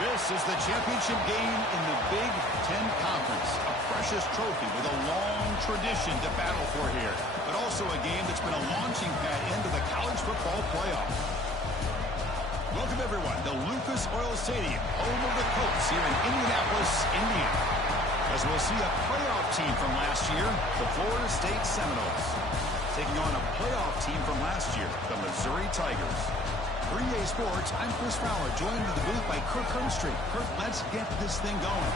This is the championship game in the Big Ten Conference. A precious trophy with a long tradition to battle for here. But also a game that's been a launching pad into the college football playoff. Welcome, everyone, to Lucas Oil Stadium, home of the Colts here in Indianapolis, Indiana. As we'll see a playoff team from last year, the Florida State Seminoles, taking on a playoff team from last year, the Missouri Tigers. For EA Sports, I'm Chris Fowler, joined in the booth by Kirk Hermstreet. Kirk, let's get this thing going.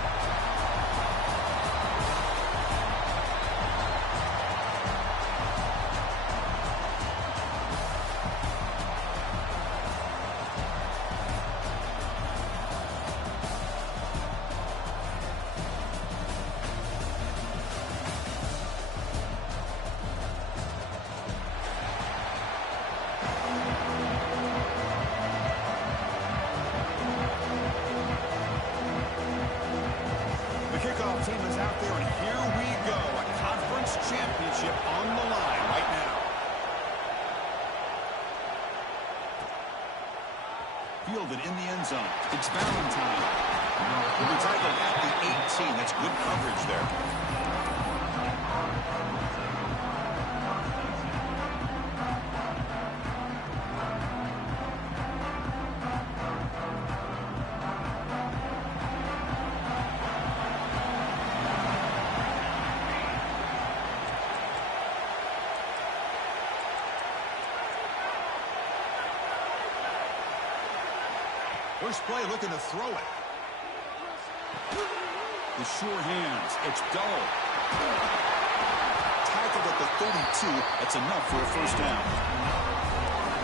Team is out there, and here we go. A conference championship on the line right now. Fielded in the end zone. It's Valentine. He'll be tackled at the 18. That's good coverage there. First play looking to throw it. The sure hands. It's Dull. Tackled at the 32. That's enough for a first down.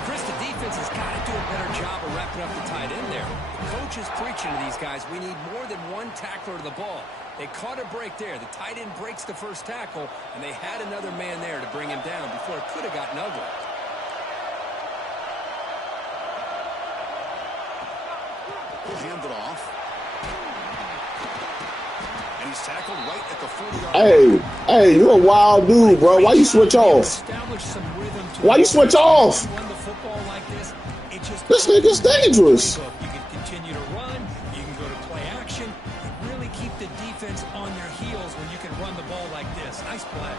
Chris, the defense has got to do a better job of wrapping up the tight end there. The coach is preaching to these guys, we need more than one tackler to the ball. They caught a break there. The tight end breaks the first tackle, and they had another man there to bring him down before it could have gotten ugly. Hand it off. And he's tackled right at the 40-yard line. Hey, you're a wild dude, bro. Why you switch off? Why you switch off? This nigga's dangerous. You can continue to run. You can go to play action. Really keep the defense on their heels when you can run the ball like this. Nice play.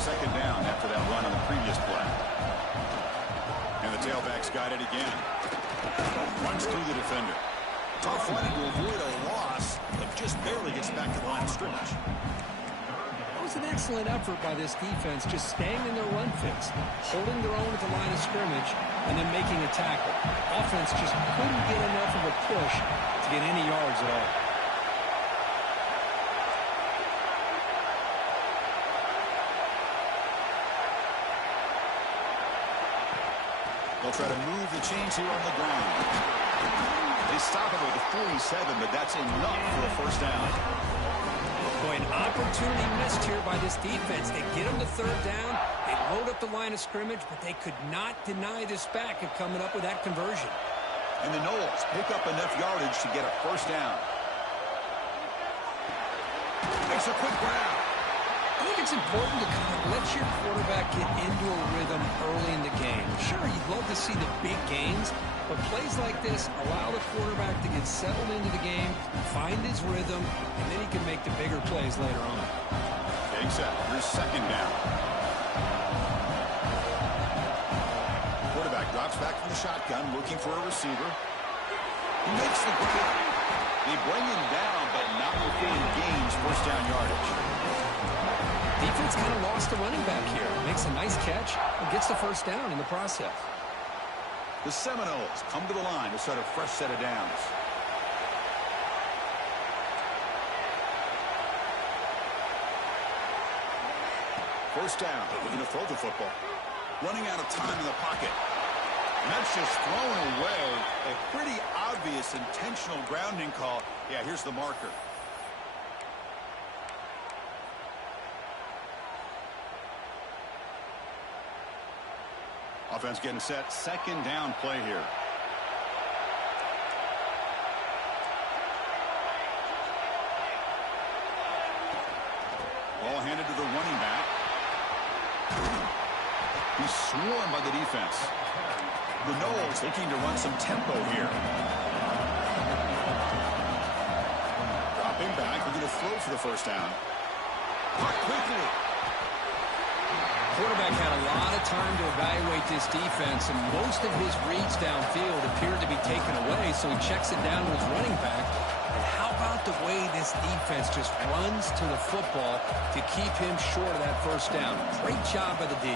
Second down after that run on the previous play. And the tailback's got it again. Runs through the defender. Tough running to avoid a loss, but just barely gets back to the line of scrimmage. That was an excellent effort by this defense, just staying in their run fix, holding their own at the line of scrimmage, and then making a tackle. Offense just couldn't get enough of a push to get any yards at all. They'll try to move the chains here on the ground. They stop him at the 47, but that's enough for a first down. Boy, an opportunity missed here by this defense. They get him the third down. They load up the line of scrimmage, but they could not deny this back of coming up with that conversion. And the Knowles pick up enough yardage to get a first down. Makes a quick grab. I think it's important to kind of let your quarterback get into a rhythm early in the game. Sure, you'd love to see the big gains, but plays like this allow the quarterback to get settled into the game, find his rhythm, and then he can make the bigger plays later on. Take set. Here's second down. Quarterback drops back from the shotgun, looking for a receiver. He makes the grab. They bring him down, but not before he gains first down yardage. Defense kind of lost the running back here. Makes a nice catch and gets the first down in the process. The Seminoles come to the line to start a fresh set of downs. First down, looking to throw the football. Running out of time in the pocket. And that's just thrown away. A pretty obvious intentional grounding call. Yeah, here's the marker. Offense getting set. Second down play here. Ball handed to the running back. He's swarmed by the defense. The Knowles looking to run some tempo here. Dropping back. We're going to throw for the first down. Caught quickly. Quarterback had a lot of time to evaluate this defense, and most of his reads downfield appeared to be taken away, so he checks it down to his running back. And how about the way this defense just runs to the football to keep him short of that first down? Great job by the D.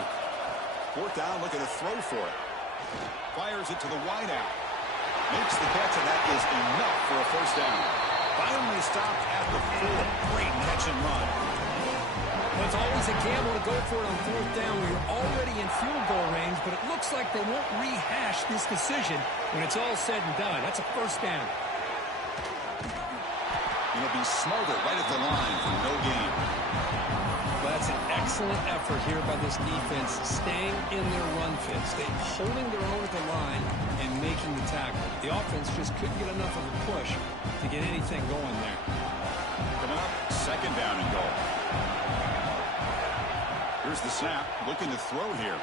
Fourth down, looking to throw for it. Fires it to the wideout. Makes the catch, and that is enough for a first down. Finally stopped at the 4. Great catch and run. Well, it's always a gamble to go for it on fourth down when you're already in field goal range, but it looks like they won't rehash this decision when it's all said and done. That's a first down. It'll be smothered right at the line for no gain. Well, that's an excellent effort here by this defense, staying in their run fit, staying holding their own at the line and making the tackle. The offense just couldn't get enough of a push to get anything going there. Coming up, second down and goal. Here's the snap, looking to throw here.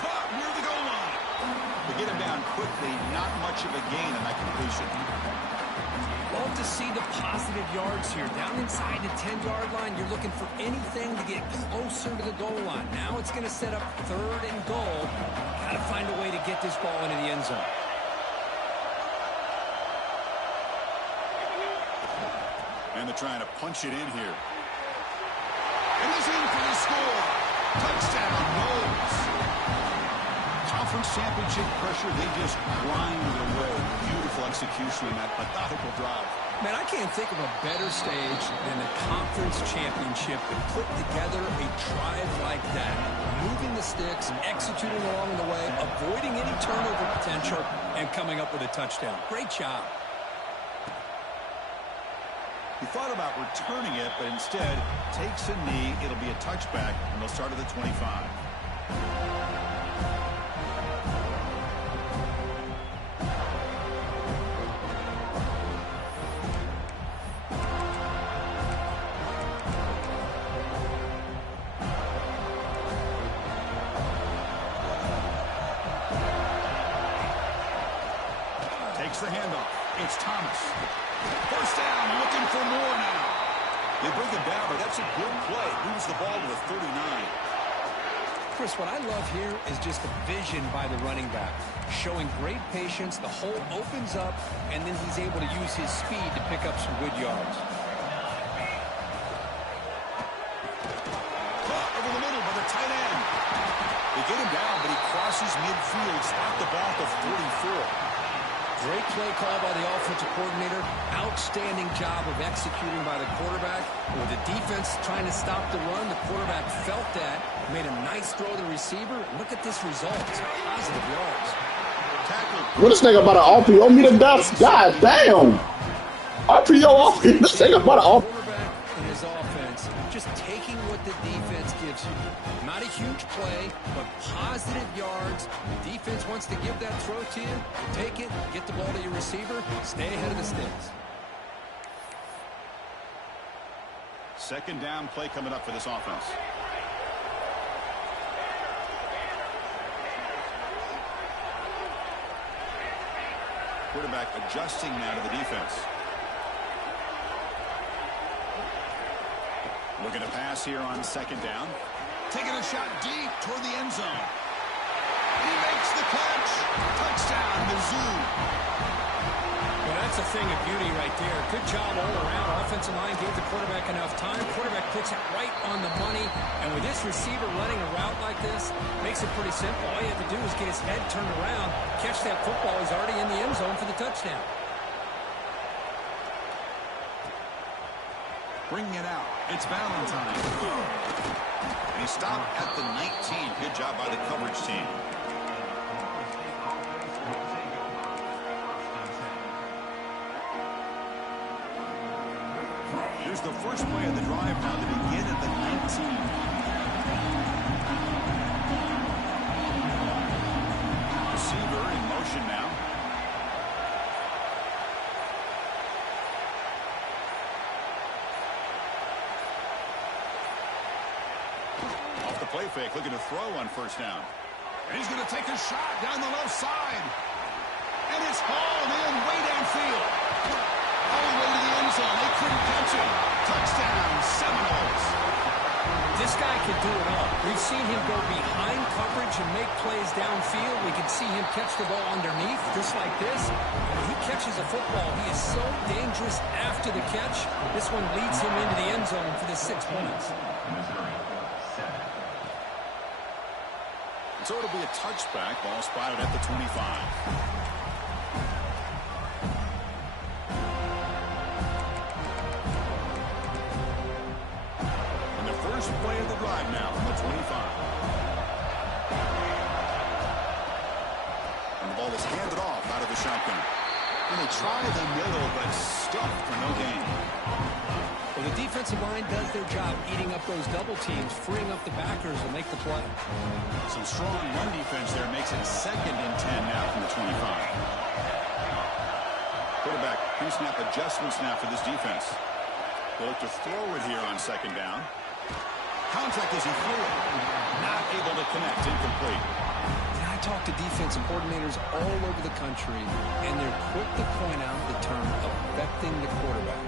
Caught near the goal line. They get him down quickly, not much of a gain on that completion. Love to see the positive yards here. Down inside the 10-yard line, you're looking for anything to get closer to the goal line. Now it's going to set up third and goal. Got to find a way to get this ball into the end zone. And they're trying to punch it in here. And he's in for the score. Touchdown, Knowles. Conference championship pressure, they just grind away. Beautiful execution in that methodical drive. Man, I can't think of a better stage than the conference championship to put together a drive like that. Moving the sticks, executing along the way, avoiding any turnover potential, and coming up with a touchdown. Great job. He thought about returning it, but instead takes a knee. It'll be a touchback, and they'll start at the 25. Takes the handoff. It's Thomas. First down, looking for more now. They bring him down, but that's a good play. Moves the ball to the 39. Chris, what I love here is just the vision by the running back. Showing great patience, the hole opens up, and then he's able to use his speed to pick up some good yards. Caught over the middle by the tight end. They get him down, but he crosses midfield, stop the ball at the 44. Great play call by the offensive coordinator. Outstanding job of executing by the quarterback. With the defense trying to stop the run, the quarterback felt that, made a nice throw to the receiver. Look at this result. It's positive yards. What this nigga about to RPO me to death? God damn. RPO off. This nigga about to RPO. Quarterback and his offense, just taking what the defense gives you. Not a huge play, but positive yards. The defense wants to give that throw to you. Take it, get the ball to your receiver, stay ahead of the sticks. Second down play coming up for this offense. Quarterback adjusting now to the defense. Looking to pass here on second down. Taking a shot deep toward the end zone. He makes the catch. Touchdown, Mizzou. Well, that's a thing of beauty right there. Good job all around. Offensive line gave the quarterback enough time. Quarterback puts it right on the money. And with this receiver running a route like this, makes it pretty simple. All you have to do is get his head turned around, catch that football. He's already in the end zone for the touchdown. Bringing it out. It's Valentine. And he stopped at the 19. Good job by the coverage team. Here's the first play of the drive now to begin at the 19. Receiver in motion now. Off the play fake, looking to throw on first down. And he's going to take a shot down the left side. And it's hauled in way downfield. All the way to the end zone. They couldn't catch him. Touchdown, Seminoles. This guy can do it all. We've seen him go behind coverage and make plays downfield. We can see him catch the ball underneath, just like this. When he catches a football, he is so dangerous after the catch. This one leads him into the end zone for the 6 points. So it'll be a touchback. Ball spotted at the 25. First play of the drive now from the 25. And the ball is handed off out of the shotgun. And they try the middle, but stuffed for no gain. Well, the defensive line does their job eating up those double teams, freeing up the backers to make the play. Some strong run defense there makes it 2nd and 10 now from the 25. Quarterback pre-snap adjustments now for this defense. They'll look to throw it here on second down. Contact as he threw it. Not able to connect. Incomplete. And I talk to defensive coordinators all over the country, and they're quick to point out the term affecting the quarterback.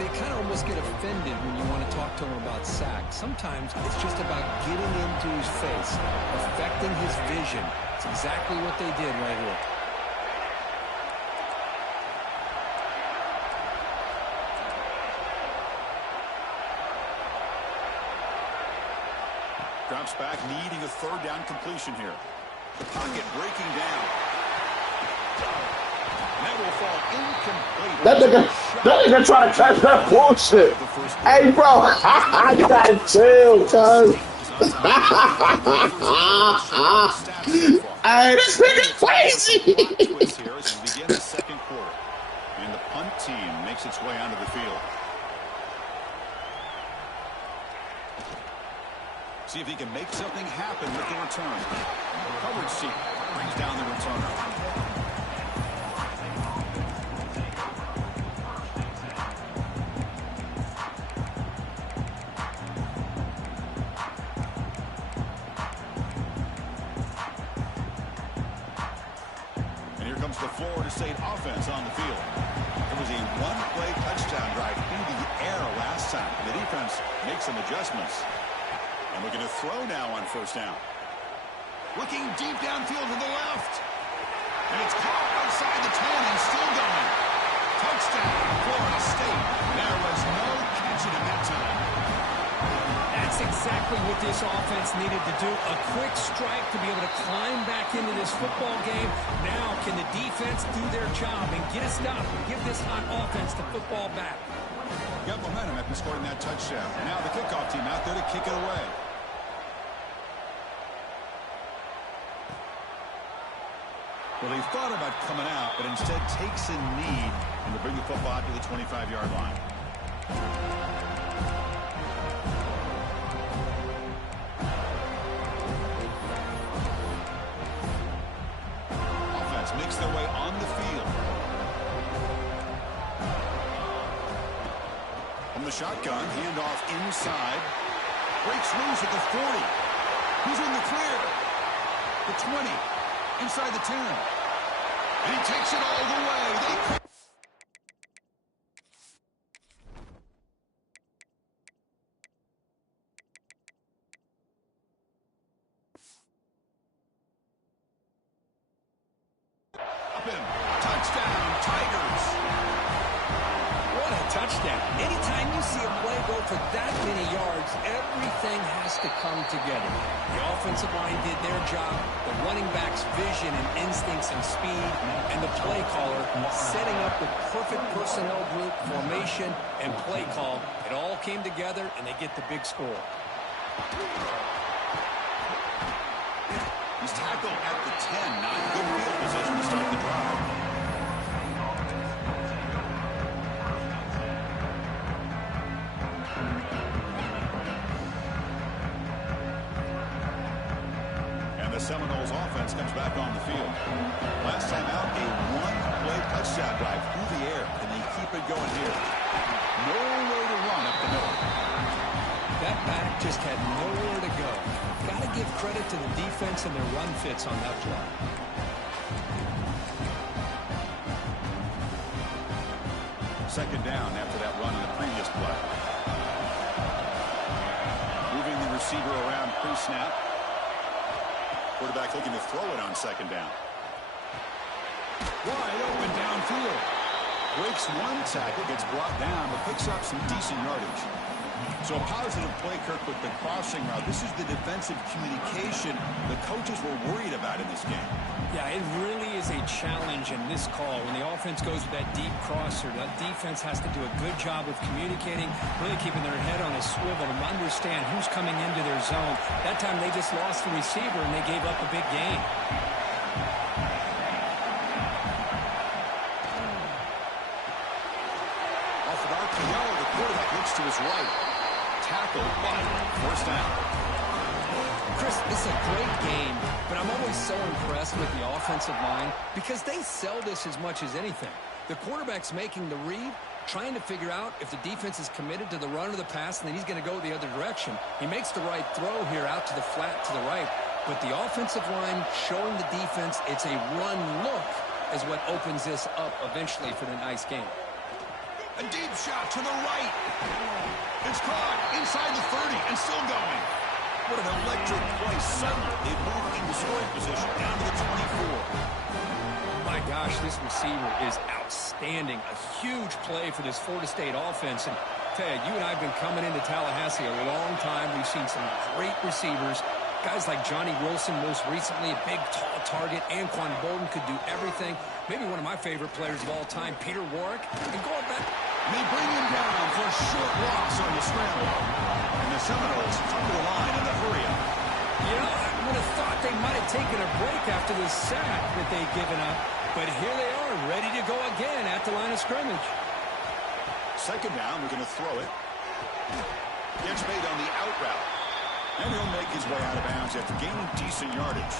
They kind of almost get offended when you want to talk to them about sacks. Sometimes it's just about getting into his face, affecting his vision. It's exactly what they did right here. Drops back, needing a third down completion here. The pocket breaking down. And that will fall incomplete. That nigga trying to catch that bullshit. Hey, bro. You gotta chill, cuz. Hey, this nigga crazy. Here as we begin the second quarter. And the punt team makes its way onto the field. See if he can make something happen with the return. Coverage seat brings down the returner. And here comes the Florida State offense on the field. It was a one-play touchdown drive through the air last time. The defense makes some adjustments. And looking to throw now on first down. Looking deep downfield to the left. And it's caught outside the 10 and still going. Touchdown, Florida State. There was no catching him that time. That's exactly what this offense needed to do. A quick strike to be able to climb back into this football game. Now can the defense do their job and get a stop and give this hot offense the football back? Got momentum after scoring that touchdown. Now the kickoff team out there to kick it away. Well, he thought about coming out, but instead takes a knee and to bring the football out to the 25-yard line. Offense makes their way on the field. From the shotgun, handoff inside. Breaks loose at the 40. He's in the clear. The 20. Inside the 10. And he takes it all the way. Up him. Touchdown, Tigers. What a touchdown. Anytime you see a play go for that many yards, everything has to come together. The offensive line did their job, the running back's vision and instincts and speed, and the play caller setting up the perfect personnel group, formation, and play call. It all came together, and they get the big score. He's tackled at the 10. Not good field position to start the drive. The Seminoles offense comes back on the field. Last time out, a one-play touchdown drive through the air. Can they keep it going here? No way to run up the middle. That back just had nowhere to go. Got to give credit to the defense and their run fits on that play. Second down after that run on the previous play. Moving the receiver around pre-snap. Quarterback looking to throw it on second down. Wide open downfield. Breaks one tackle, gets brought down, but picks up some decent yardage. So a positive play, Kirk, with the crossing route. This is the defensive communication the coaches were worried about in this game. Yeah, it really is a challenge in this call. When the offense goes with that deep crosser, that defense has to do a good job of communicating, really keeping their head on a swivel to understand who's coming into their zone. That time they just lost the receiver and they gave up a big gain. Off of RPO, the quarterback looks to his right. Tackled, but first down. Chris, it's a great game, but I'm always so impressed with the offensive line because they sell this as much as anything. The quarterback's making the read, trying to figure out if the defense is committed to the run or the pass, and then he's going to go the other direction. He makes the right throw here out to the flat to the right, but the offensive line showing the defense it's a run look is what opens this up eventually for the nice game. A deep shot to the right. It's caught inside the 30 and still going. What an electric play. Suddenly, they move into scoring position down to the 24. My gosh, this receiver is outstanding. A huge play for this Florida State offense. And Ted, you and I have been coming into Tallahassee a long time. We've seen some great receivers. Guys like Johnny Wilson, most recently, a big, tall target. Anquan Bolden could do everything. Maybe one of my favorite players of all time, Peter Warwick. And going back, they bring him down for a short loss on the scramble. And the Seminoles come to the line in the hurry-up. You know, I would have thought they might have taken a break after the sack that they'd given up. But here they are, ready to go again at the line of scrimmage. Second down, we're going to throw it. Gets made on the out route. And he'll make his way out of bounds after gaining decent yardage.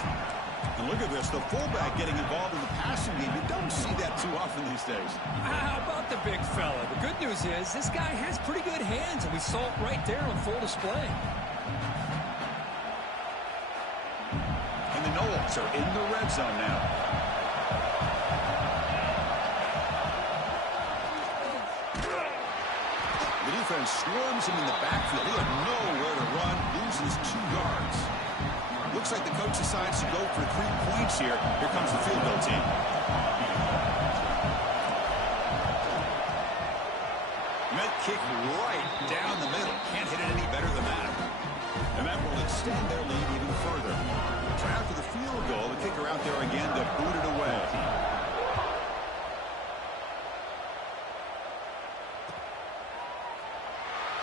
And look at this, the fullback getting involved in the passing game. You don't see that too often these days. How about the big fella? The good news is this guy has pretty good hands, and we saw it right there on full display. And the Noles are in the red zone now. The defense swarms him in the backfield. He had nowhere to run, loses 2 yards. Looks like the coach decides to go for 3 points here. Here comes the field goal team. Met kick right down the middle. Can't hit it any better than that. And that will extend their lead even further. So after the field goal, the kicker out there again to boot it away.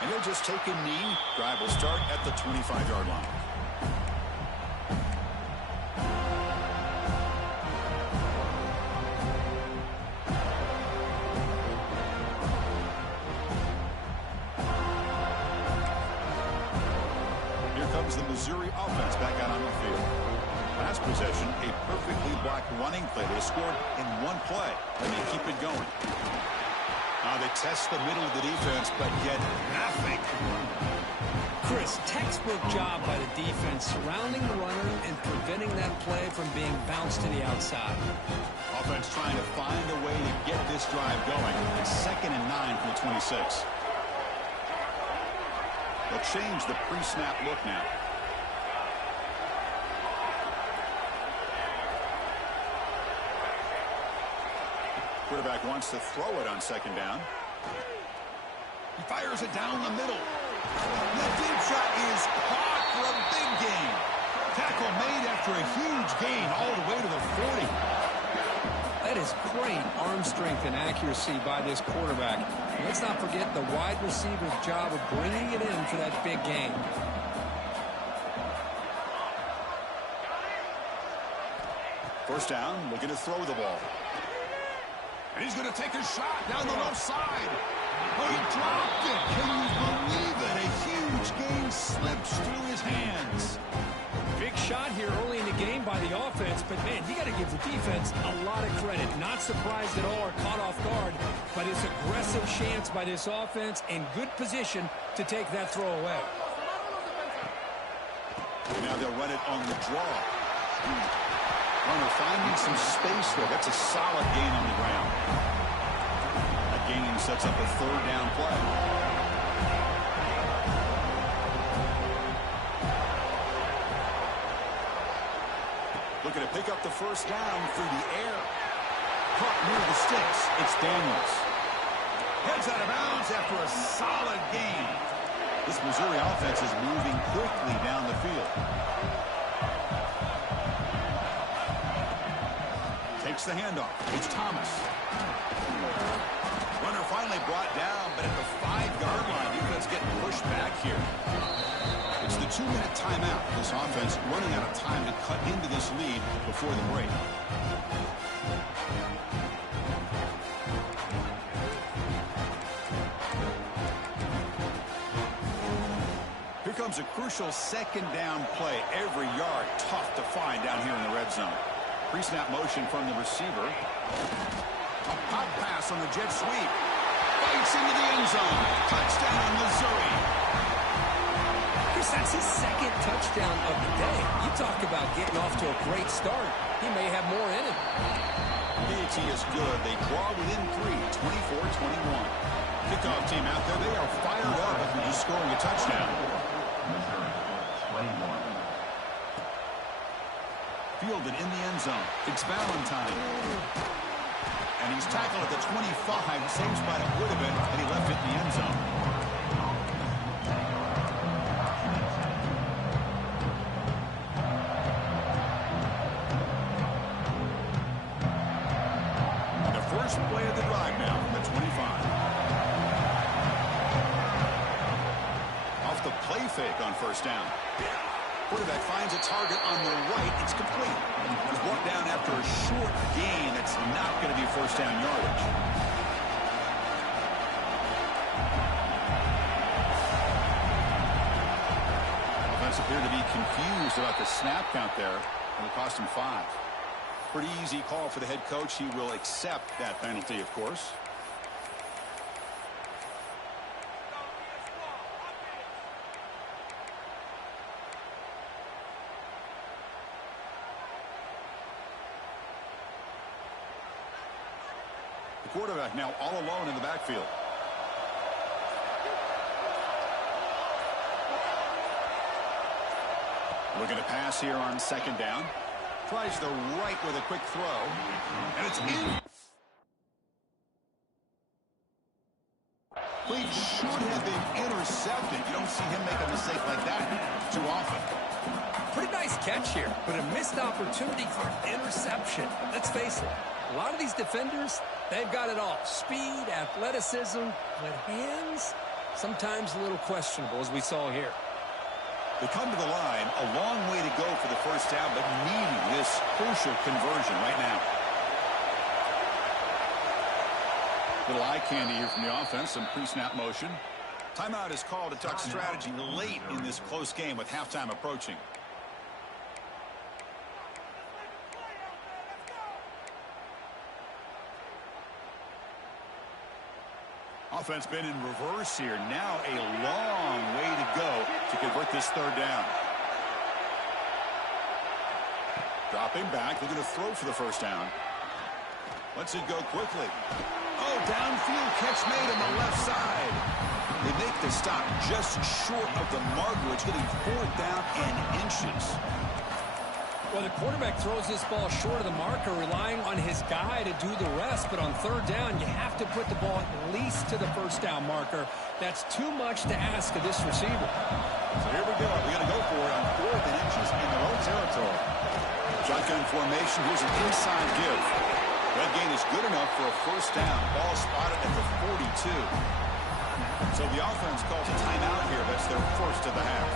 And he'll just take a knee. Drive will start at the 25-yard line. brings the Missouri offense back out on the field. Last possession, a perfectly blocked running play. They scored in one play, and they keep it going. They test the middle of the defense, but get nothing. Chris, textbook job by the defense surrounding the runner and preventing that play from being bounced to the outside. Offense trying to find a way to get this drive going. It's 2nd and 9 from the 26. They'll change the pre-snap look now. Quarterback wants to throw it on 2nd down. He fires it down the middle. The deep shot is caught for a big gain. Tackle made after a huge gain all the way to the 40. That is great arm strength and accuracy by this quarterback. And let's not forget the wide receiver's job of bringing it in for that big gain. First down, looking to throw the ball. And he's going to take a shot down the left side. Oh, he dropped it. Can you believe it? A huge gain slips through his hands. Big shot here early in the game by the offense, but man, you got to give the defense a lot of credit. Not surprised at all or caught off guard, but it's aggressive chance by this offense in good position to take that throw away. Now they'll run it on the draw. Runner finding some space there. That's a solid gain on the ground. That gain sets up a 3rd down play. Looking to pick up the 1st down through the air. Caught near the sticks. It's Daniels. Heads out of bounds after a solid gain. This Missouri offense is moving quickly down the field. Takes the handoff. It's Thomas. Runner finally brought down, but at the 5-yard line, defense getting pushed back here. It's the 2-minute timeout. This offense running out of time to cut into this lead before the break. Here comes a crucial 2nd down play. Every yard tough to find down here in the red zone. Pre-snap motion from the receiver. A pop pass on the jet sweep. Bites into the end zone. Touchdown, Missouri. Chris, that's his 2nd touchdown of the day. You talk about getting off to a great start. He may have more in him. PAT is good. They draw within 3, 24-21. Kickoff team out there. They are fired up after just scoring a touchdown. Fielded in the end zone. It's Valentine. And he's tackled at the 25. Same spot it would have been, and he left it in the end zone. The first play of the drive now from the 25. Off the play fake on 1st down. Quarterback finds a target on the right. It's complete. It's brought down after a short gain. That's not going to be 1st down yardage. Offense appeared to be confused about the snap count there, and it cost him 5. Pretty easy call for the head coach. He will accept that penalty, of course. Quarterback now all alone in the backfield. Looking to pass here on 2nd down. Tries the right with a quick throw. And it's in. He should have been intercepted. You don't see him make a mistake like that too often. Pretty nice catch here, but a missed opportunity for an interception. Let's face it, a lot of these defenders, they've got it all. Speed, athleticism, but hands, sometimes a little questionable, as we saw here. They come to the line, a long way to go for the 1st down, but needing this crucial conversion right now. Little eye candy here from the offense, some pre-snap motion. Timeout is called to talk strategy late in this close game with halftime approaching. Offense been in reverse here. Now a long way to go to convert this third down. Dropping back, looking to throw for the first down. Lets it go quickly. Oh, downfield catch made on the left side. They make the stop just short of the marker. It's getting fourth down and inches. Well, the quarterback throws this ball short of the marker, relying on his guy to do the rest. But on third down, you have to put the ball at least to the first down marker. That's too much to ask of this receiver. So here we go. We're going to go for it on fourth and inches in their own territory. Shotgun formation. Here's an inside give. That gain is good enough for a first down. Ball spotted at the 42. So the offense calls a timeout here. That's their first of the half.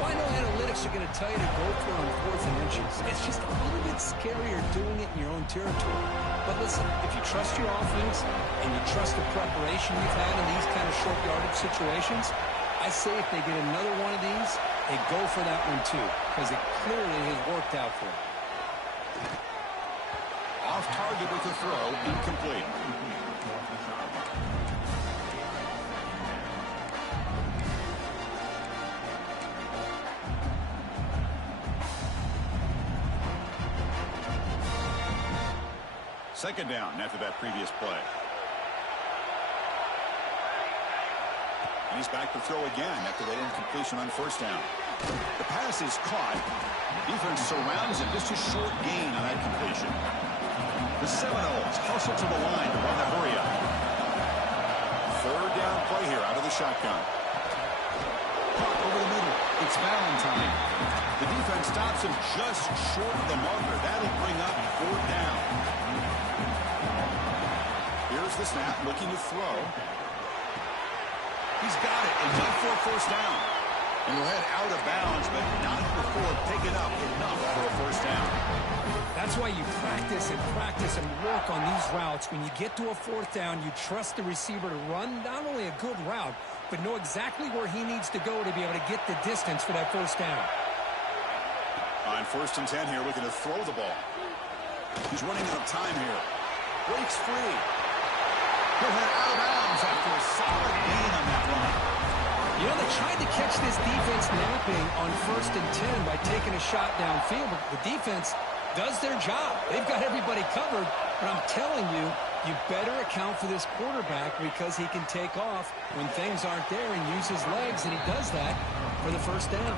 Well, I know analytics are going to tell you to go for it on fourth and inches. It's just a little bit scarier doing it in your own territory. But listen, if you trust your offense and you trust the preparation you've had in these kind of short yardage situations, I say if they get another one of these, they go for that one too, because it clearly has worked out for them. Off target with the throw, incomplete. Second down after that previous play. And he's back to throw again after that incompletion on first down. The pass is caught. Defense surrounds him. Just a short gain on that completion. The Seminoles hustle to the line to run the hurry up. Third down play here out of the shotgun. Caught over the middle. It's Valentine. The defense stops him just short of the marker. That'll bring up fourth down. Here's the snap, looking to throw. He's got it, enough for a first down. And he'll head out of bounds, but not before picking up enough for a first down. That's why you practice and work on these routes. When you get to a fourth down, you trust the receiver to run not only a good route, but know exactly where he needs to go to be able to get the distance for that first down. On first and 10 here, looking to throw the ball. He's running out of time here. Breaks free. He'll head out of bounds after a solid gain on that run. You know, they tried to catch this defense napping on first and 10 by taking a shot downfield, but the defense does their job. They've got everybody covered, but I'm telling you, you better account for this quarterback because he can take off when things aren't there and use his legs, and he does that for the first down.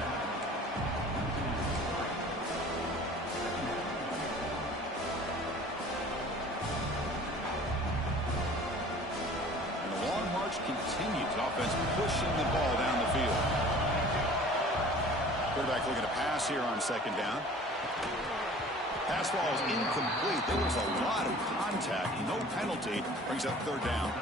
Continues offense pushing the ball down the field. Quarterback looking to pass here on second down. Pass ball is incomplete. There was a lot of contact. No penalty. Brings up third down.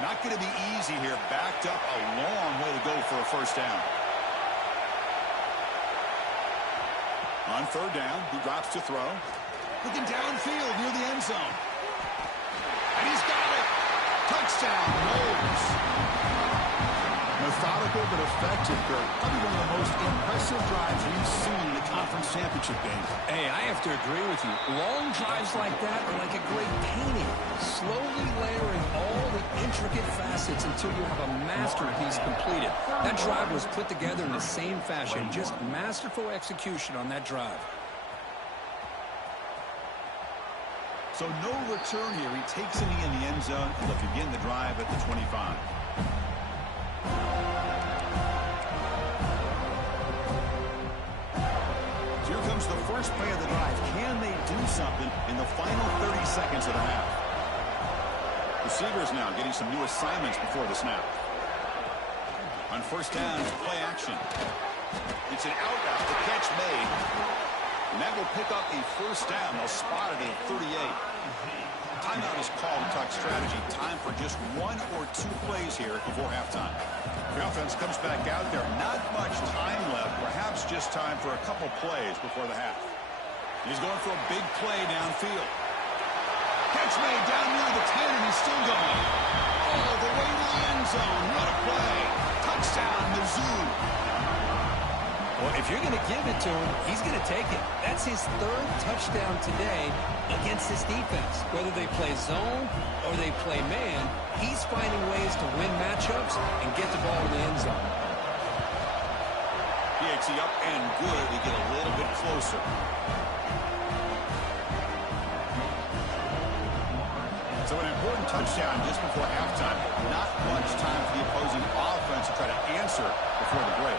Not going to be easy here. Backed up a long way to go for a first down. On third down, he drops to throw. Looking downfield near the end zone. And he's got it. Touchdown, Knowles. Methodical but effective, Kurt. Probably one of the most impressive drives we've seen in the conference championship game. Hey, I have to agree with you. Long drives like that are like a great painting. Slowly layering all the intricate facets until you have a masterpiece completed. That drive was put together in the same fashion. Just masterful execution on that drive. So no return here. He takes a knee in the end zone, and they'll begin the drive at the 25. Here comes the first play of the drive. Can they do something in the final 30 seconds of the half? Receivers now getting some new assignments before the snap. On first down, play action. It's an out route. The catch made. And that will pick up a first down. They'll spot it at 38. Timeout is called to talk strategy. Time for just 1 or 2 plays here before halftime. The offense comes back out there. Not much time left. Perhaps just time for a couple plays before the half. He's going for a big play downfield. Catch made down near the 10, and he's still going. All the way to the end zone. What a play. Touchdown, Mizzou. Well, if you're going to give it to him, he's going to take it. That's his 3rd touchdown today against this defense. Whether they play zone or they play man, he's finding ways to win matchups and get the ball in the end zone. PXE up and good. They get a little bit closer. So an important touchdown just before halftime. Not much time for the opposing offense to try to answer before the break.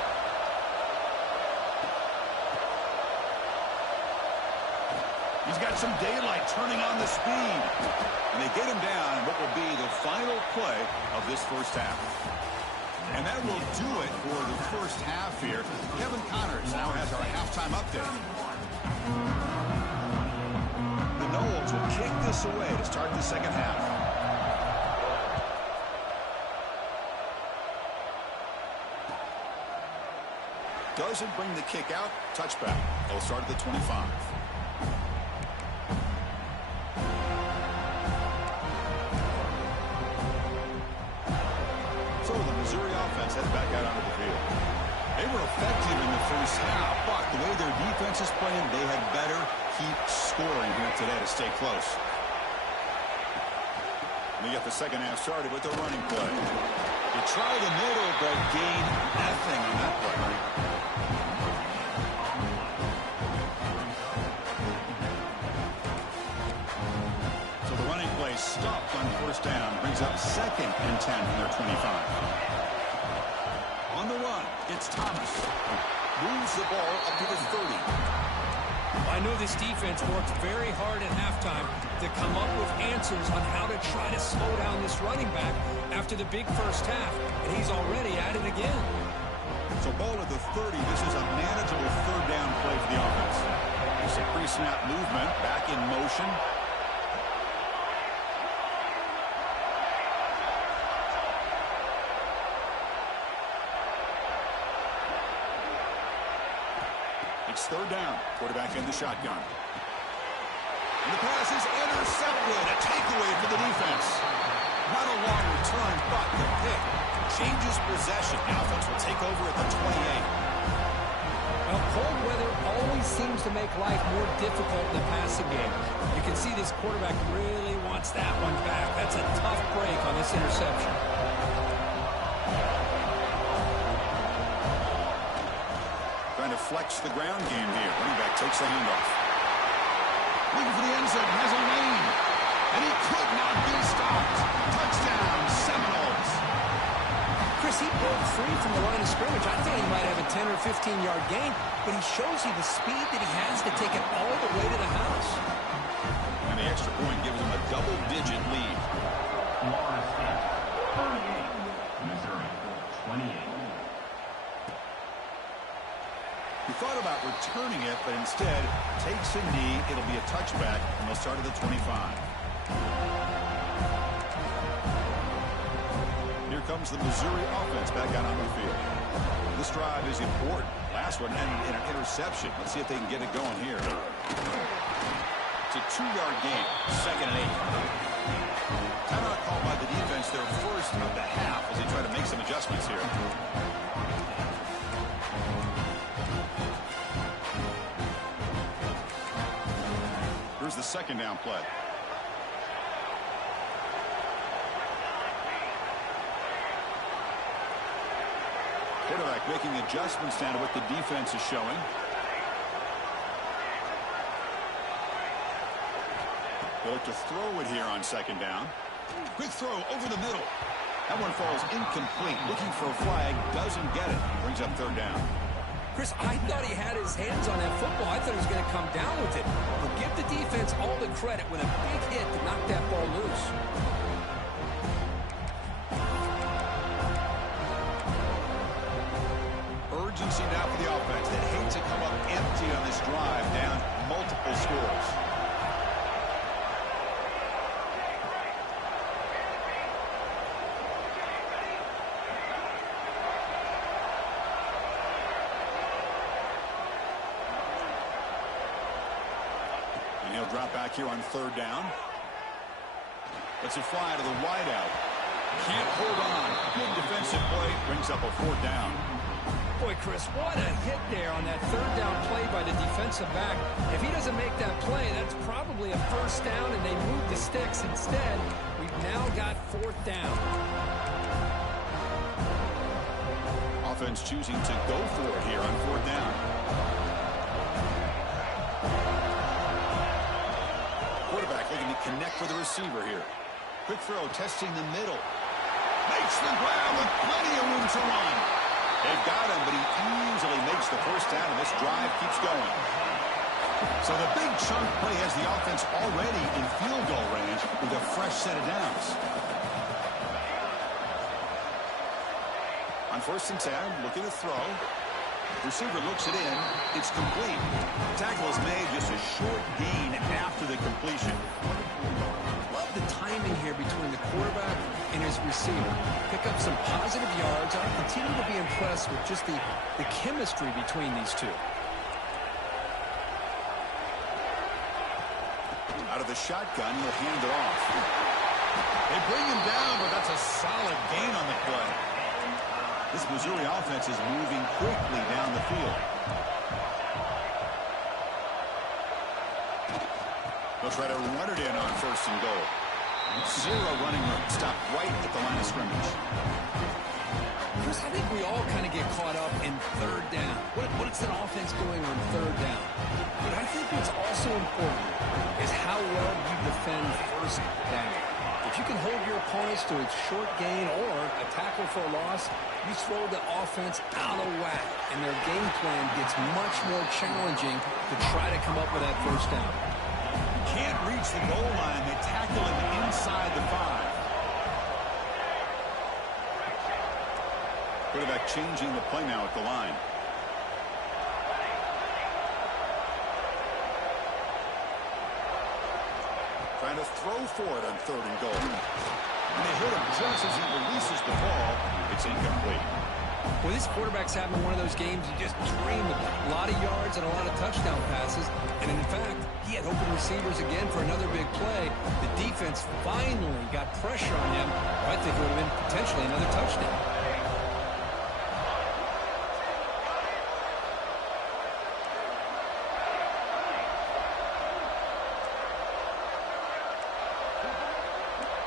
He's got some daylight turning on the speed. And they get him down in what will be the final play of this first half. And that will do it for the first half here. Kevin Connors now has our halftime update. The Noles will kick this away to start the second half. Doesn't bring the kick out. Touchback. They'll start at the 25. So the Missouri offense heads back out onto the field. They were effective in the first half, but the way their defense is playing, they had better keep scoring here today to stay close. And they get the second half started with the running play. They try the middle, but gain nothing on that play. So the running play stopped on first down, brings up 2nd and 10 from their 25. On the run, it's Thomas. Moves the ball up to the 30. I know this defense worked very hard at halftime to come up with answers on how to try to slow down this running back after the big first half, and he's already at it again. So ball at the 30. This is a manageable 3rd down play for the offense. There's a pre-snap movement, back in motion. It's 3rd down. Quarterback in the shotgun. And the pass is intercepted. A takeaway for the defense. Not a long return, but the pick changes possession. The offense will take over at the 28. Well, cold weather always seems to make life more difficult in the passing game. You can see this quarterback really wants that one back. That's a tough break on this interception. Trying to flex the ground game here. Running back takes the handoff. Looking for the end zone. Has a lane. And he could not be stopped. Touchdown, Seminoles. Chris, he broke free from the line of scrimmage. I thought he might have a 10 or 15-yard gain, but he shows you the speed that he has to take it all the way to the house. And the extra point gives him a double-digit lead. 38, Missouri, 28. He thought about returning it, but instead takes a knee. It'll be a touchback, and they'll start at the 25. Here comes the Missouri offense back out on the field. This drive is important. Last one ended in an interception. Let's see if they can get it going here. It's a 2-yard gain, 2nd and 8. Timeout called by the defense, their first of the half, as they try to make some adjustments here. Here's the 2nd down play. Quarterback making adjustments down to what the defense is showing. They look to throw it here on 2nd down. Quick throw over the middle. That one falls incomplete. Looking for a flag. Doesn't get it. Brings up 3rd down. Chris, I thought he had his hands on that football. I thought he was going to come down with it. But give the defense all the credit with a big hit to knock that ball loose. Urgency now for the offense. They hate to come up empty on this drive, down drop back here on third down. Lets it fly to the wideout. Can't hold on. Good defensive play. Brings up a fourth down. Boy, Chris, what a hit there on that third down play by the defensive back. If he doesn't make that play, that's probably a first down, and they move the sticks instead. We've now got fourth down. Offense choosing to go for it here on fourth down. Quarterback looking to connect with the receiver here. Quick throw, testing the middle. Makes the grab with plenty of room to run. They've got him, but he easily makes the first down, and this drive keeps going. So the big chunk play has the offense already in field goal range with a fresh set of downs. On 1st and 10, looking to throw. Receiver looks it in. It's complete. Tackle is made, just a short gain after the completion. Love the timing here between the quarterback and his receiver. Pick up some positive yards. I continue to be impressed with just the chemistry between these two. Out of the shotgun, he'll hand it off. They bring him down, but that's a solid gain on the play. This Missouri offense is moving quickly down the field. They'll try to run it in on 1st and goal. Zero running room. Stop right at the line of scrimmage. Chris, I think we all kind of get caught up in third down. What's an offense doing on third down? But I think what's also important is how well you defend first down. If you can hold your opponents to a short gain or a tackle for a loss, you throw the offense out of whack, and their game plan gets much more challenging to try to come up with that first down. Can't reach the goal line. They tackle him inside the 5. Quarterback changing the play now at the line. Trying to throw for it on 3rd and goal. And they hit him just as he releases the ball. It's incomplete. Well, this quarterback's having one of those games you just dream of. A lot of yards and a lot of touchdown passes. And in fact, he had open receivers again for another big play. The defense finally got pressure on him. I think it would have been potentially another touchdown.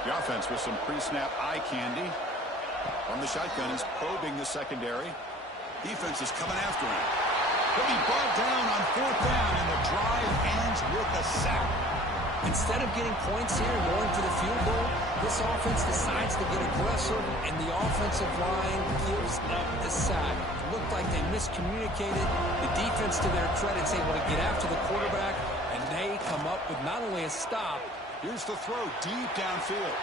The offense with some pre-snap eye candy. From the shotgun, he's probing the secondary. Defense is coming after him. He'll be brought down on 4th down, and the drive ends with a sack. Instead of getting points here and going for the field goal, this offense decides to get aggressive, and the offensive line gives up the sack. It looked like they miscommunicated. The defense, to their credit, is able to get after the quarterback, and they come up with not only a stop. Here's the throw deep downfield.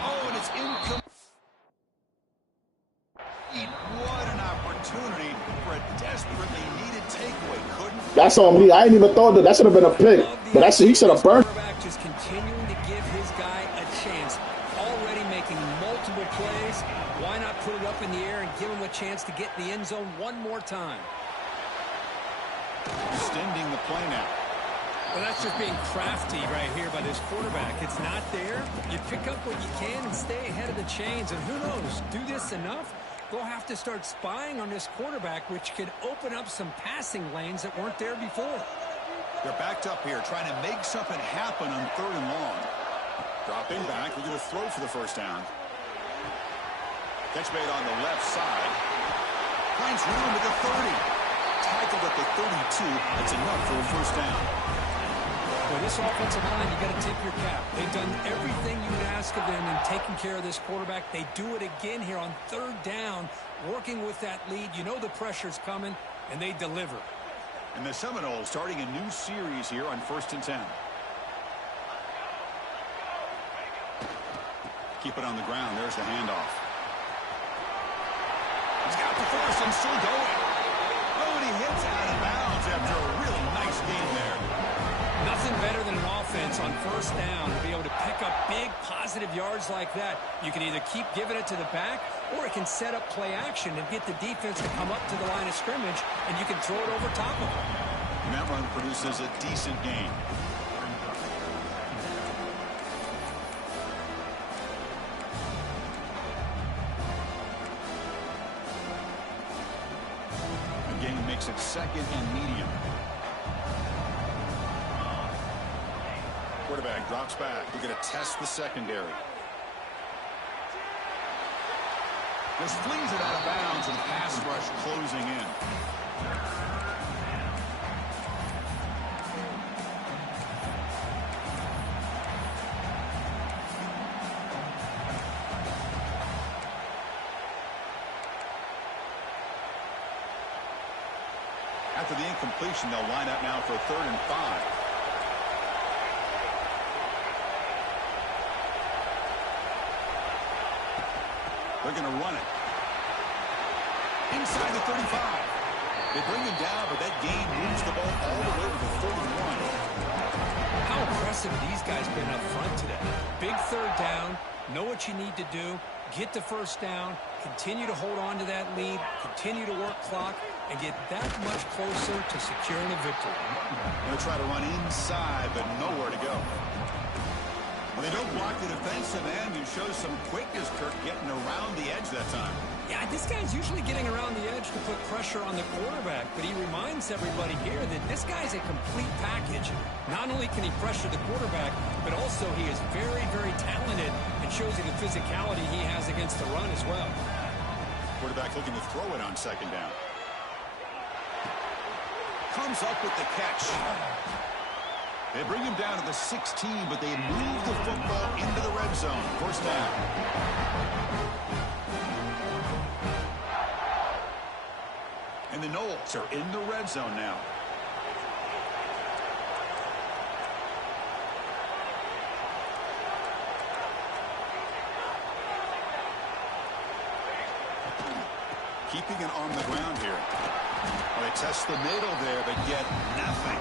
Oh, and it's incomplete. What an opportunity for a desperately needed takeaway. Couldn't. That's on me. I ain't even thought that should have been a pick. But that's he should have burned. Just continuing to give his guy a chance. Already making multiple plays. Why not put it up in the air and give him a chance to get in the end zone one more time? Extending the play now. Well, that's just being crafty right here by this quarterback. It's not there. You pick up what you can and stay ahead of the chains. And who knows, do this enough, they'll have to start spying on this quarterback, which could open up some passing lanes that weren't there before. They're backed up here, trying to make something happen on 3rd and long. Dropping back, looking to throw for the first down. Catch made on the left side. Finds room at the 30. Tackled at the 32. That's enough for a first down. Boy, this offensive line, you got to tip your cap. They've done everything you would ask of them in taking care of this quarterback. They do it again here on 3rd down, working with that lead. You know the pressure's coming, and they deliver. And the Seminoles starting a new series here on 1st and 10. Keep it on the ground. There's the handoff. He's got the force and still going. Oh, and he hits out of bounds after a really nice game there. Nothing better than an offense on 1st down to be able to pick up big positive yards like that. You can either keep giving it to the back, or it can set up play action and get the defense to come up to the line of scrimmage, and you can throw it over top of them. And that run produces a decent gain. The gain makes it second and medium. Quarterback drops back. We're going to test the secondary. Just flings it out of bounds, and pass rush closing in. After the incompletion, they'll line up now for 3rd and 5. They're going to run it. Inside the 35. They bring him down, but that gain moves the ball all the way to the 31. How impressive these guys been up front today. Big 3rd down. Know what you need to do. Get the 1st down. Continue to hold on to that lead. Continue to work clock. And get that much closer to securing a victory. They'll try to run inside, but nowhere to go. Well, they don't block the defensive end, who shows some quickness, Kirk, getting around the edge that time. Yeah, this guy's usually getting around the edge to put pressure on the quarterback, but he reminds everybody here that this guy's a complete package. Not only can he pressure the quarterback, but also he is very, very talented and shows you the physicality he has against the run as well. Quarterback looking to throw it on 2nd down. Comes up with the catch. They bring him down to the 16, but they move the football into the red zone. 1st down. And the Knowles are in the red zone now. Keeping it on the ground here. Well, they test the middle there, but get nothing.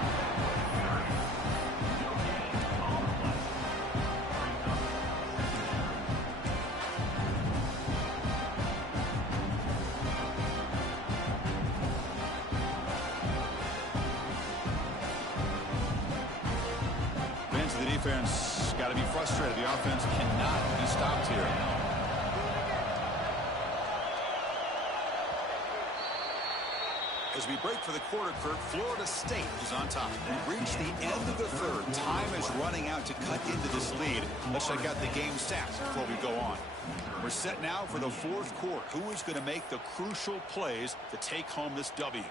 Fans of the defense got to be frustrated. The offense cannot be stopped here. As we break for the quarter, Kirk, Florida State is on top. We've reached the end of the 3rd. Time is running out to cut into this lead. Let's check out the game stats before we go on. We're set now for the 4th quarter. Who is going to make the crucial plays to take home this W?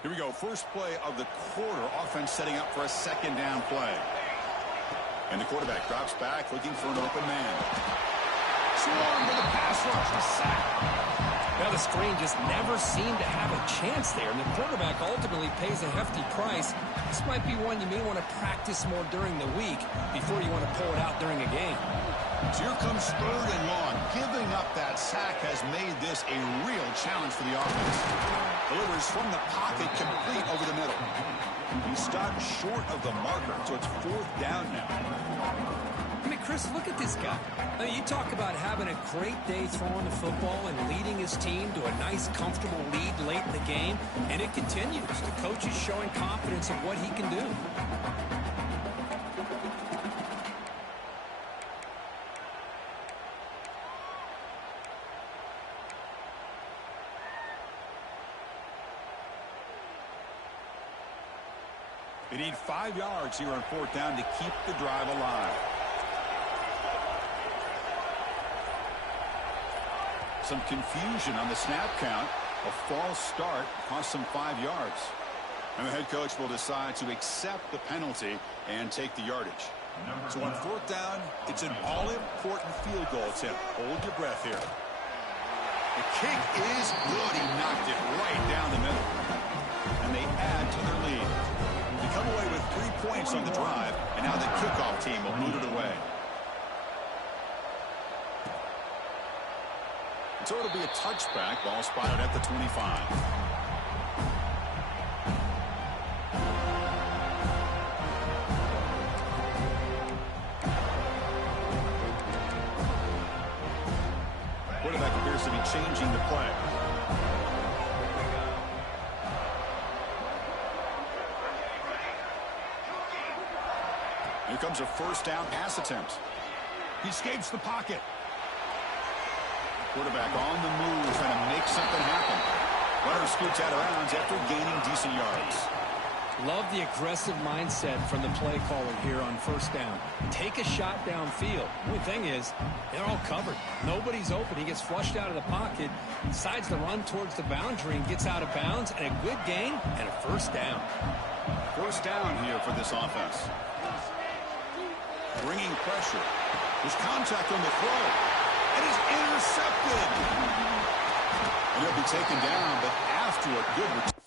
Here we go. First play of the quarter. Offense setting up for a 2nd down play. And the quarterback drops back looking for an open man. Swarm with a pass rush. A sack. Now the screen just never seemed to have a chance there, and the quarterback ultimately pays a hefty price. This might be one you may want to practice more during the week before you want to pull it out during a game. So here comes 3rd and long. Giving up that sack has made this a real challenge for the offense. Delivers from the pocket, complete over the middle. He stopped short of the marker, so it's 4th down now. I mean, Chris, look at this guy. I mean, you talk about having a great day throwing the football and leading his team to a nice, comfortable lead late in the game, and it continues. The coach is showing confidence in what he can do. They need 5 yards here on 4th down to keep the drive alive. Some confusion on the snap count. A false start cost them 5 yards. And the head coach will decide to accept the penalty and take the yardage. So on 4th down, it's an all-important field goal attempt. Hold your breath here. The kick is good. He knocked it right down the middle. And they add to their lead. They come away with 3 points on the drive, and now the kickoff team will boot it away. So it'll be a touchback. Ball spotted at the 25. changing the play. Here comes a first down pass attempt. He escapes the pocket. Quarterback on the move, trying to make something happen. Runner scoots out of bounds after gaining decent yards. Love the aggressive mindset from the play caller here on first down. Take a shot downfield. The only thing is, they're all covered. Nobody's open. He gets flushed out of the pocket, decides to run towards the boundary and gets out of bounds, and a good gain and a first down. First down here for this offense. Bringing pressure. There's contact on the throw. It is intercepted. And he'll be taken down, but after a good return.